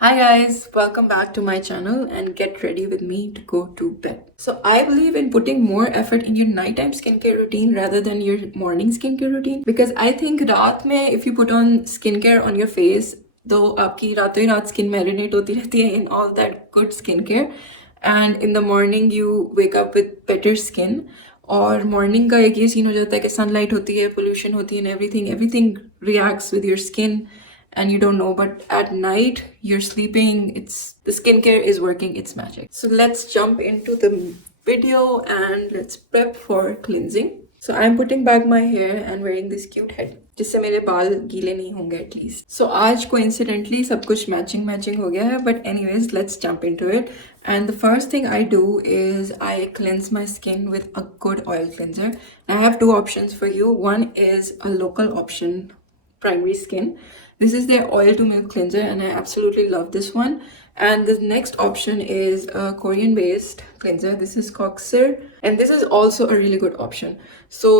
Hi guys, welcome back to my channel and get ready with me to go to bed. So I believe in putting more effort in your nighttime skincare routine rather than your morning skincare routine because I think रात में if you put on skincare on your face तो आपकी रातों ही रात skin marinate होती रहती है in all that good skincare and in the morning you wake up with better skin और मॉर्निंग का एक ये सीन हो जाता है कि सनलाइट होती है पोल्यूशन होती है everything reacts with your skin and you don't know, but at night you're sleeping, it's the skincare is working its magic. So let's jump into the video and let's prep for cleansing. So I'm putting back my hair and wearing this cute head जिससे मेरे बाल गीले नहीं होंगे at least. So आज coincidentally सब कुछ matching हो गया है, but anyways let's jump into it. And the first thing I do is I cleanse my skin with a good oil cleanser. I have two options for you. One is a local option, primary skin. This is their oil to milk cleanser and I absolutely love this one. And the next option is a Korean based cleanser. This is Coxer and this is also a really good option. So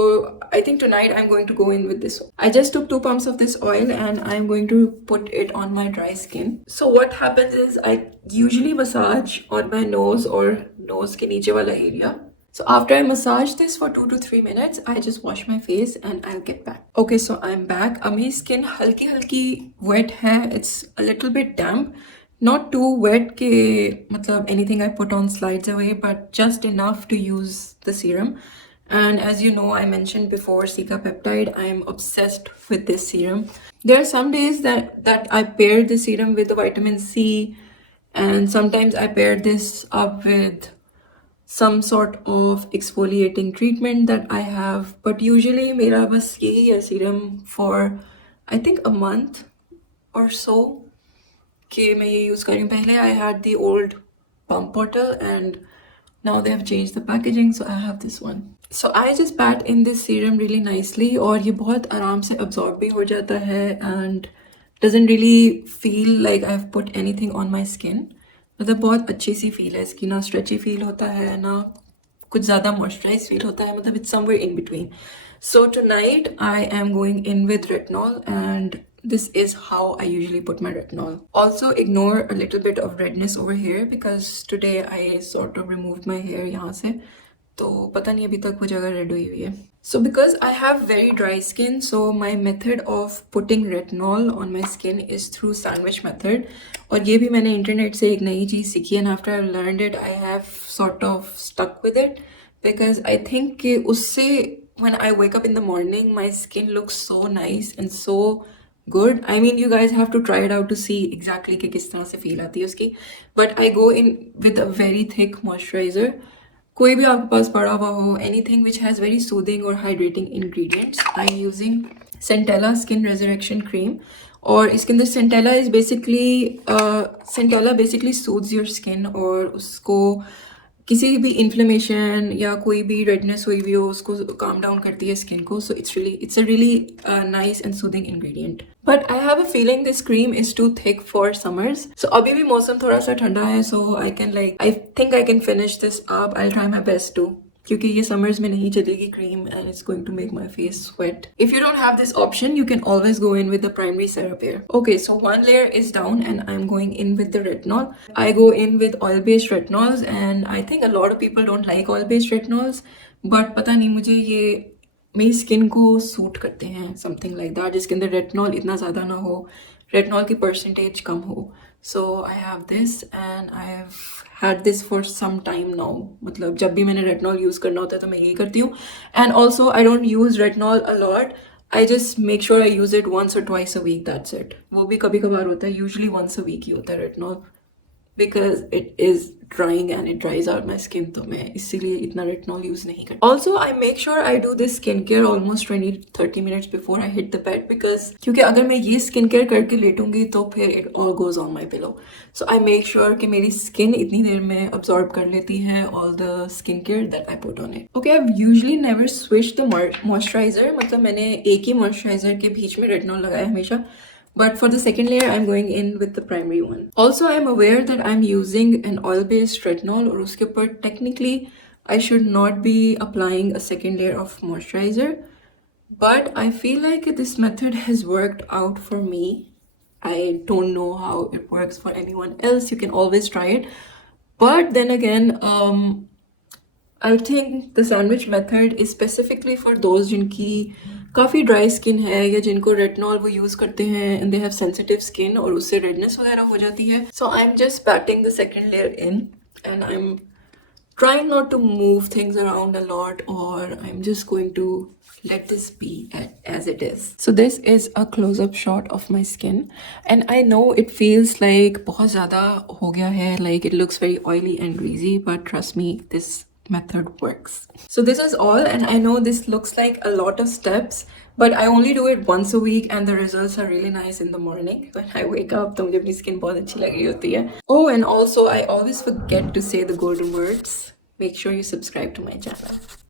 I think tonight I'm going to go in with this one. I just took 2 pumps of this oil and I'm going to put it on my dry skin. So what happens is I usually massage on my nose or nose ke niche wala area. So after I massage this for 2 to 3 minutes, I just wash my face and I'll get back. Okay, so I'm back. My skin halki wet hai. It's a little bit damp. Not too wet ke matlab anything I put on slides away, but just enough to use the serum. And as you know, I mentioned before, Sika Peptide, I'm obsessed with this serum. There are some days that I pair the serum with the vitamin C, and sometimes I pair this up with some sort of exfoliating treatment that I have, but usually मेरा बस यही है serum for I think a month or so कि मैं ये use कर रही हूँ. पहले I had the old pump bottle and now they have changed the packaging, so I have this one. So I just pat in this serum really nicely और ये बहुत आराम से absorb भी हो जाता है and doesn't really feel like I've put anything on my skin. मतलब बहुत अच्छी सी फील है इसकी, ना स्ट्रेची फील होता है ना कुछ ज़्यादा मॉइस्चराइज फील होता है, मतलब it's somewhere in between. So tonight I am going in with retinol and this is how I usually put my retinol. Also ignore a little bit of redness over here because today I sort of removed my hair यहाँ से, तो पता नहीं अभी तक वो जगह red हुई हुई है. So because I have very dry skin, so my method of putting retinol on my skin is through sandwich method. और ये भी मैंने इंटरनेट से एक नई चीज़ सीखी है and after I've learned it, I have sort of stuck with it because I think कि उससे when I wake up in the morning, my skin looks so nice and so good. I mean, you guys have to try it out to see exactly कि किस तरह से feel आती है उसकी. But I go in with a very thick moisturizer. कोई भी आपके पास पड़ा हुआ हो, anything which has very soothing or hydrating ingredients. I'm using Centella Skin Resurrection Cream. और इसके अंदर Centella basically soothes your skin और उसको किसी भी इन्फ्लेमेशन या कोई भी रेडनेस हुई हुई हो उसको काम डाउन करती है स्किन को. So it's a really nice and soothing ingredient. But I have a feeling this cream is too thick for summers. So अभी भी मौसम थोड़ा सा ठंडा है, so I think I can finish this up. I try my best to, क्योंकि ये summers में नहीं चलेगी cream and it's going to make my face sweat. If you don't have this option you can always go in with the primary serum layer. Okay, so one layer is down and I am going in with the retinol. I go in with oil based retinols and I think a lot of people don't like oil based retinols, but पता नहीं मुझे ये मेरी skin को suit करते हैं, something like that, जिसके अंदर रेटिनॉल इतना ज़्यादा ना हो, रेटिनॉल की परसेंटेज कम हो. So I have this and I have had this for some time now. मतलब जब भी मैंने रेटिनॉल यूज़ करना होता है तो मैं यही करती हूँ. And also I don't use retinol a lot. I just make sure I use it once or twice a week, that's it. वो भी कभी कभार होता है, usually once a week ही होता है retinol because it is drying and it dries out my skin, तो मैं इसीलिए इतना retinol use नहीं करती. Also I make sure I do this skincare almost 20-30 minutes before I hit the bed because क्योंकि अगर मैं ये skincare करके लेटूंगी तो फिर it all goes on my pillow. So I make sure कि मेरी skin इतनी देर में absorb कर लेती है all the skincare that I put on it. Okay, I've usually never switched the moisturizer. मतलब मैंने एक ही moisturizer के बीच में retinol लगाया हमेशा. But for the second layer, I'm going in with the primary one. Also, I'm aware that I'm using an oil-based retinol और उसके ऊपर technically I should not be applying a second layer of moisturizer. But I feel like this method has worked out for me I don't know how it works for anyone else. You can always try it. But then again, I think the sandwich method is specifically for those जिनकी काफ़ी dry skin है या जिनको retinol वो use करते हैं and they have sensitive skin और उससे redness वगैरह हो जाती है. So I'm just patting the second layer in and I'm trying not to move things around a lot, or I'm just going to let this be as it is. So this is a close-up shot of my skin and I know it feels like बहुत ज़्यादा हो गया है, like it looks very oily and greasy, but trust me, this method works. So this is all, and I know this looks like a lot of steps, but I only do it once a week and the results are really nice in the morning when I wake up. तो मुझे अपनी skin बहुत अच्छी लग रही होती है. Oh, and also I always forget to say the golden words. Make sure you subscribe to my channel.